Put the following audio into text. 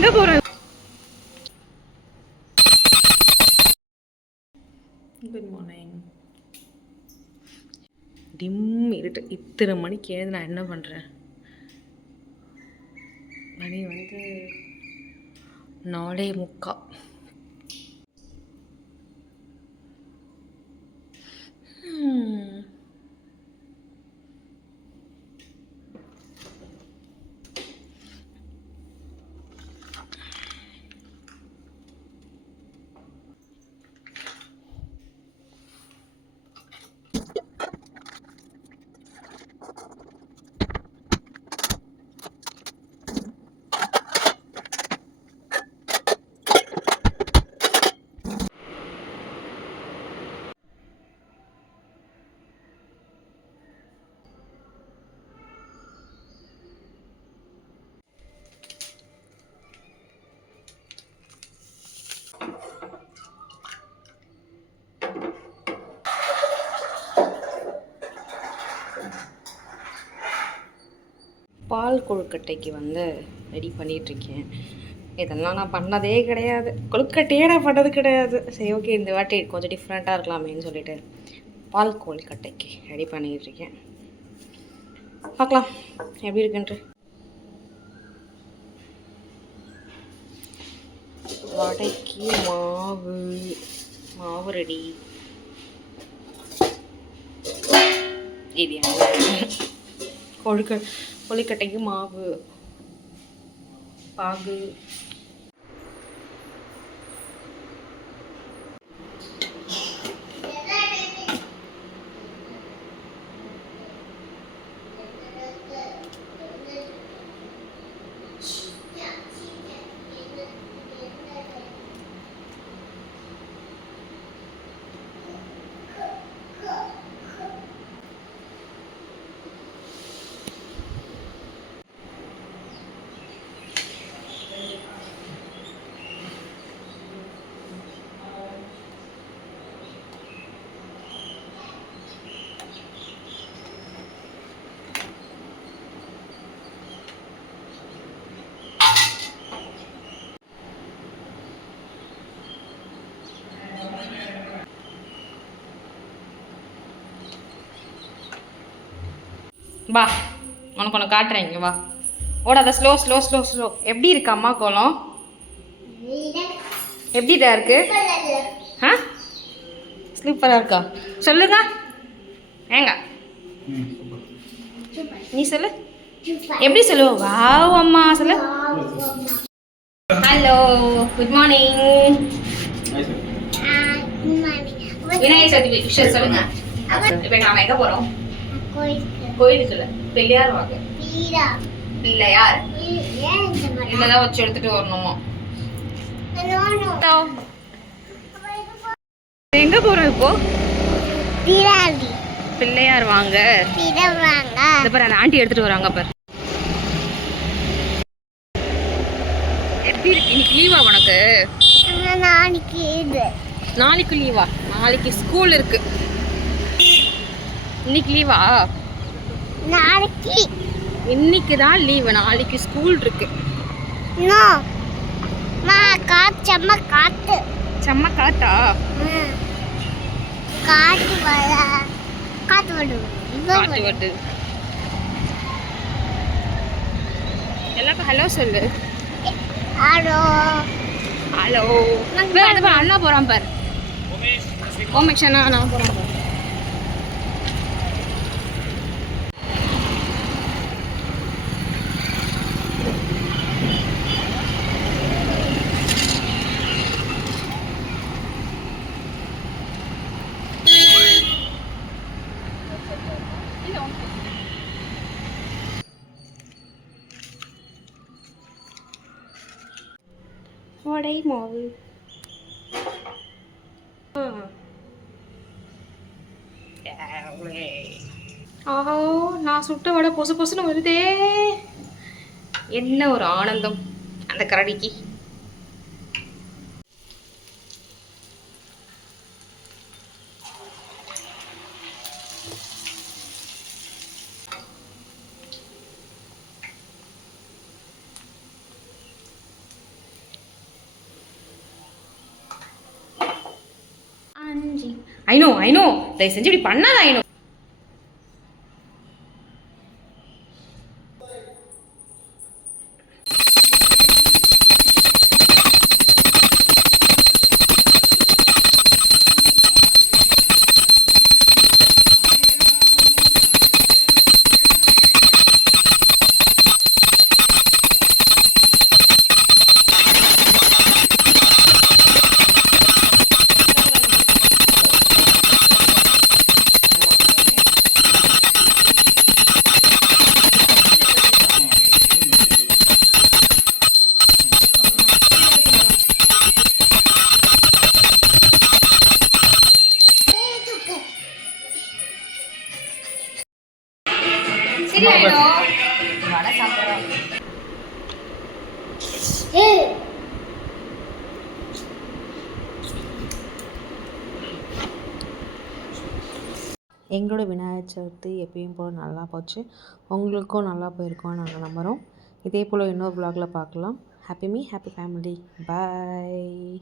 எங்க போறேன்? Good morning. Dim இருட்டு. இத்தனை மணிக்கு எழுந்து நான் என்ன பண்ணுறேன்? மணி வந்து 4:45. பால் கொழுக்கட்டைக்கு வந்து ரெடி பண்ணிகிட்ருக்கேன். இதெல்லாம் நான் பண்ணதே கிடையாது. கொழுக்கட்டையே நான் பண்ணது கிடையாது. சரி, ஓகே, இந்த வாட்டி கொஞ்சம் டிஃப்ரெண்ட்டாக இருக்கலாமேன்னு சொல்லிட்டு பால் கொழுக்கட்டைக்கு ரெடி பண்ணிகிட்ருக்கேன். பார்க்கலாம் எப்படி இருக்குன்ட்டு. வடைக்கு மாவு ரெடி. இது கொழுக்கட்டைக்கு மாவு பாகு. வா, உனக்கு ஒன்று காட்டுறேன். இங்கே வா, ஓடாத. Slow slow slow slow. எப்படி இருக்கு அம்மா கோலம்? எப்படிடா இருக்கு? ஆ, ஸ்லீப்பராக இருக்கா? சொல்லுங்க. ஏங்க நீ சொல்லு. எப்படி சொல்லுவ? வாவ் அம்மா சொல்லு. Hello, good morning. Vinayagar Chaturthi விஷயம் சொல்லுங்க. இப்போ நாம எங்கே போகிறோம்? கோயிலுக்கு இல்லை, பிள்ளையார் வாங்க. பிள்ளையார் இல்லதான் வச்சு எடுத்துட்டு வரணுமா? எங்க போறோம் இப்போ? பிள்ளையார் வாங்க. பாரு, அந்த ஆண்டி எடுத்துட்டு வராங்க பாரு. எப்படி இருக்கு? இன்னைக்கு லீவா உனக்கு? நாளைக்கு லீவா? நாளைக்கு ஸ்கூல் இருக்கு. இன்னைக்கு லீவா? இன்னைக்கு தான் லீவு, நாளைக்கு ஸ்கூல் இருக்கு. செம்ம காத்தா? காத்து வருது. எல்லாருக்கும் ஹலோ சொல்லு. Hello hello. அண்ணா போறான் பாரு. ஓமேஷ் அண்ணா நான் போறான் பாரு. வடை மாவு. ஆஹோ, நான் சுட்ட வடை பொசு பொசுன்னு வருதே. என்ன ஒரு ஆனந்தம் அந்த கரடிக்கு. ஐநோ தயவு செஞ்சு இப்படி பண்ணாத ஐநோ. சரி ஐநோ வடை சாப்பிட்றோம். எங்களோட விநாயகர் சதுர்த்தி எப்பயும் போல் நல்லா போச்சு. உங்களுக்கும் நல்லா போயிருக்கோம்னு நாங்கள் நம்புகிறோம். இதே போல் இன்னொரு vlogல பார்க்கலாம். Happy me happy family. பாய்.